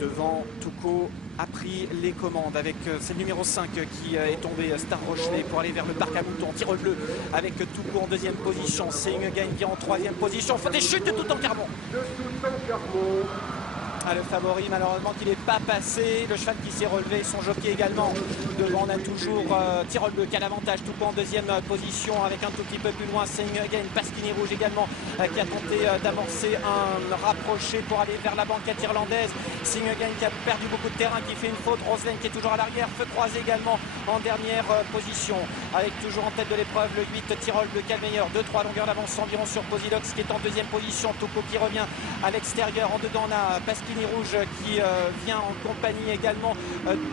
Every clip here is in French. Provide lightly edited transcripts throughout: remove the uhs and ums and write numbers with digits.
Devant, Touko a pris les commandes avec c'est le numéro 5 qui est tombé, Star Rochelet, pour aller vers le parc à moutons. Tirole bleu avec Touko en deuxième position. C'est une gagne vient en troisième position. Faut des chutes de Toutankhamon. Ah, le favori, malheureusement, qui n'est pas passé. Le cheval qui s'est relevé, son jockey également. Devant, on a toujours Tirole bleu qui a l'avantage. Touko en deuxième position avec un tout petit peu plus loin. Seigneur Pasquini Rouge également qui a tenté d'amorcer un rapproché pour aller vers la banquette irlandaise. Seigneur qui a perdu beaucoup de terrain, qui fait une faute. Roselaine qui est toujours à l'arrière. Feu croisé également en dernière position. Avec toujours en tête de l'épreuve le 8 Tirole bleu qui est le meilleur. 2-3 longueurs d'avance environ sur Posilox qui est en deuxième position. Touko qui revient à l'extérieur. En dedans, on a Pasquini Rouge qui vient en compagnie également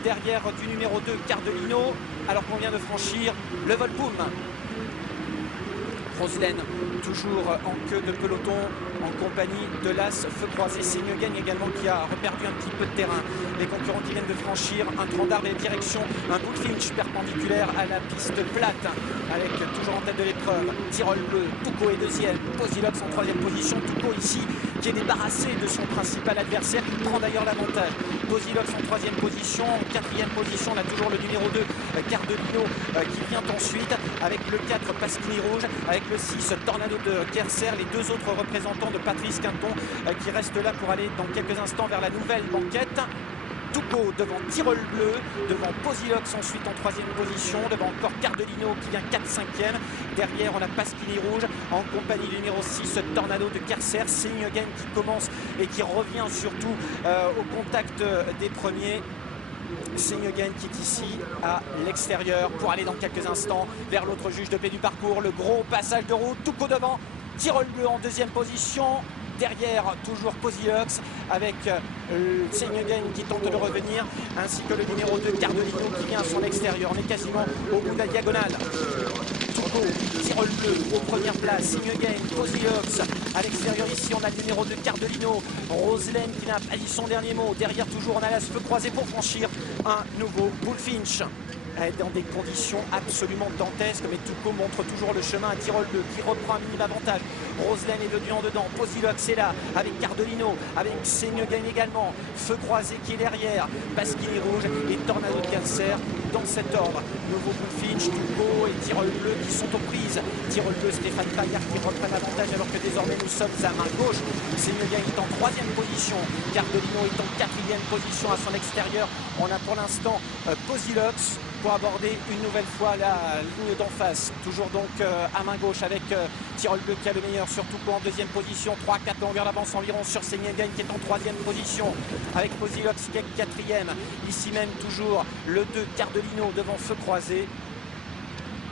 derrière du numéro 2 Cardellino, alors qu'on vient de franchir le Volpoum. Roselaine toujours en queue de peloton en compagnie de l'As Feu croisé. Signe gagne également qui a reperdu un petit peu de terrain. Les concurrents qui viennent de franchir un tronc d'arbre et direction un bullfinch perpendiculaire à la piste plate avec toujours en tête de l'épreuve Tirole bleu. Touko est deuxième, Posilox en troisième position. Touko ici qui est débarrassé de son principal adversaire, qui prend d'ailleurs l'avantage. Posilox en troisième position, en quatrième position on a toujours le numéro 2 Cardellino qui vient ensuite avec le 4 Pasquini Rouge, avec le 6 Tornado de Kerser, les deux autres représentants de Patrice Quinton qui restent là pour aller dans quelques instants vers la nouvelle banquette. Touko devant Tirole bleu, devant Posilox ensuite en troisième position, devant encore Cardellino qui vient 4-5e. Derrière on a Pasquini Rouge en compagnie du numéro 6 Tornado de Kerser. Signe Gagne qui commence et qui revient surtout au contact des premiers. Signe Gagne qui est ici à l'extérieur pour aller dans quelques instants vers l'autre juge de paix du parcours. Le gros passage de route, Touko devant, Tirole bleu en deuxième position. Derrière, toujours Posilox avec Signe Gagne qui tente de revenir, ainsi que le numéro 2 Cardellino qui vient à son extérieur. On est quasiment au bout de la diagonale. Touko, Tirole bleu aux premières places, Signe Gagne, Posilox à l'extérieur. Ici on a le numéro 2 Cardellino, Roselaine qui n'a pas dit son dernier mot. Derrière toujours on a l'As Feu croisé pour franchir un nouveau bullfinch dans des conditions absolument dantesques, mais Touko montre toujours le chemin à Tirole bleu qui reprend un minime avantage. Roselaine est venu en dedans, Posilox est là avec Cardellino, avec Signe Gagne également, Feu croisé qui est derrière, Pasquini Rouge et Tornado de Kerser dans cet ordre. Nouveau bullfinch, Touko et Tirole bleu qui sont aux prises. Tirole bleu, Stéphane Paillard qui reprend l'avantage alors que désormais nous sommes à main gauche. Signe Gagne est en troisième position, Cardellino est en quatrième position à son extérieur. On a pour l'instant Posilox pour aborder une nouvelle fois la ligne d'en face. Toujours donc à main gauche avec Tirole bleu qui a le meilleur, surtout en deuxième position. 3-4 longueurs d'avance environ sur Signe Gagne qui est en troisième position avec Posilox qui est quatrième. Ici même toujours le 2 Cardellino devant Feu croisé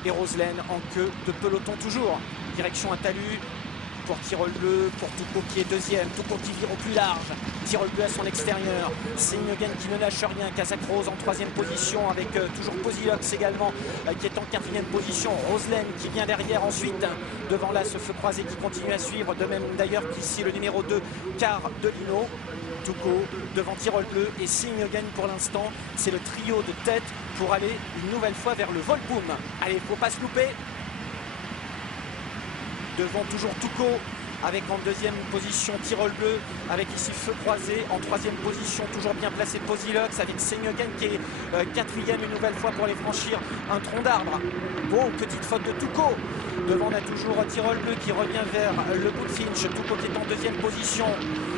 et Roselaine en queue de peloton toujours. Direction un talus pour Tirole bleu, pour Touko qui est deuxième, Touko qui vire au plus large, Tirole bleu à son extérieur, Signe Gagne qui ne lâche rien, Casac Rose en troisième position avec toujours Posilox également qui est en quatrième position, Roselaine qui vient derrière ensuite, devant là ce Feu croisé qui continue à suivre, de même d'ailleurs qu'ici le numéro 2 Cardellino. Touko devant Tirole bleu et Signe Gagne pour l'instant, c'est le trio de tête pour aller une nouvelle fois vers le Volpoum. Allez, faut pas se louper. Devant toujours Touko avec en deuxième position Tirole bleu, avec ici Feu croisé en troisième position, toujours bien placé Posilox avec Signe Gagne qui est quatrième une nouvelle fois pour aller franchir un tronc d'arbre. Bon, petite faute de Touko. Devant on a toujours Tirole bleu qui revient vers le bullfinch, Touko qui est en deuxième position,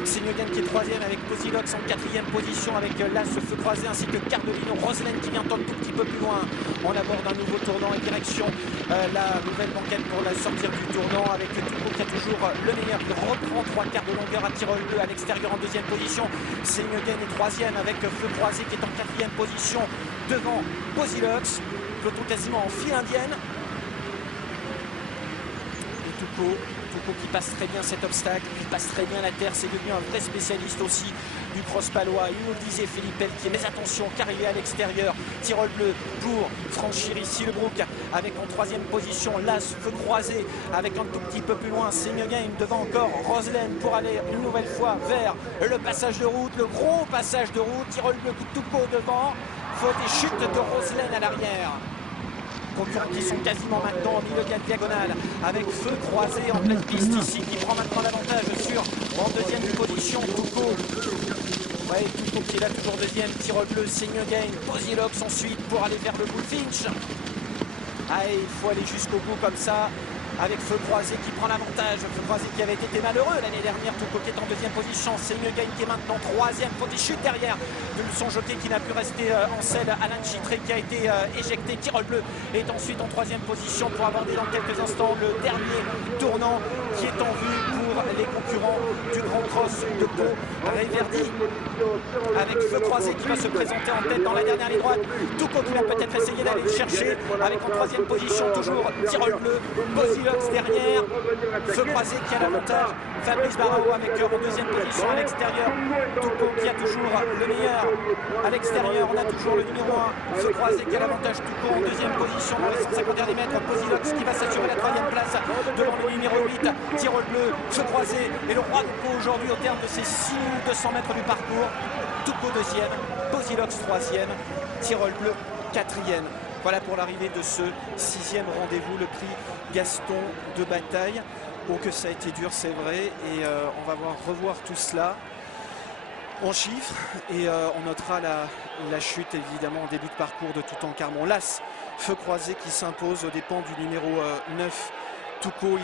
Signe Gagne qui est troisième avec Posilox en quatrième position avec l'As Feu croisé ainsi que Cardellino. Roselaine qui vient un tout petit peu plus loin. On aborde un nouveau tournant et direction la nouvelle banquette pour la sortir du tournant avec Touko qui a toujours le meilleur, qui reprend 3 quarts de longueur à Tirole bleu à l'extérieur en deuxième position. Signe Gagne est troisième avec Feu croisé qui est en quatrième position devant Posilox. Peloton quasiment en file indienne. Et Touko qui passe très bien cet obstacle, qui passe très bien la terre, c'est devenu un vrai spécialiste aussi du cross palois. Il nous le disait Philippe Pelletier, mais attention car il est à l'extérieur. Tirole bleu pour franchir ici le brook avec en troisième position l'As Feu croisé avec un tout petit peu plus loin Signe Gagne devant encore Roselaine pour aller une nouvelle fois vers le passage de route, le gros passage de route. Tirole bleu, Touko devant, faute et chute de Roselaine à l'arrière. Concurrents qui sont quasiment maintenant au milieu de la diagonale avec Feu croisé en pleine piste ici qui prend maintenant l'avantage sur en deuxième position Touko. Ouais, Touko qui est là, toujours deuxième, Tirol Bleu, Seniogain, Posilox ensuite pour aller vers le Bullfinch. Ah, il faut aller jusqu'au bout comme ça, avec Feu Croisé qui prend l'avantage. Feu Croisé qui avait été malheureux l'année dernière. Touko qui est en deuxième position. Seniogain qui est maintenant troisième. Faut des chutes derrière de son jockey qui n'a pu rester en selle. Alain Chitré qui a été éjecté. Tirol Bleu est ensuite en troisième position pour aborder dans quelques instants le dernier tournant qui est en vue pour les concurrents du Grand Cross de Pau. Réverdi avec Feu Croisé qui va se présenter en tête dans la dernière ligne droite. Touko qui va peut-être essayer d'aller le chercher avec en troisième position toujours Tirol Bleu. Posilox derrière, Feu Croisé qui a l'avantage, Fabrice Barao avec en deuxième position à l'extérieur, Touko qui a toujours le meilleur à l'extérieur, on a toujours le numéro 1, Feu Croisé qui a l'avantage, Touko en deuxième position dans les 150 derniers mètres, Posilox qui va s'assurer la troisième place devant le numéro 8, Tirol Bleu, Feu Croisé et le roi de Pau aujourd'hui au terme de ces 6200 mètres du parcours. Touko deuxième, Posilox troisième, Tirol Bleu quatrième. Voilà pour l'arrivée de ce 6e rendez-vous, le prix Gaston de Bataille. Oh que ça a été dur, c'est vrai, et on va revoir tout cela en chiffres, et on notera la chute évidemment en début de parcours de Toutankhamon. L'As Feu Croisé qui s'impose aux dépens du numéro 9 Touko.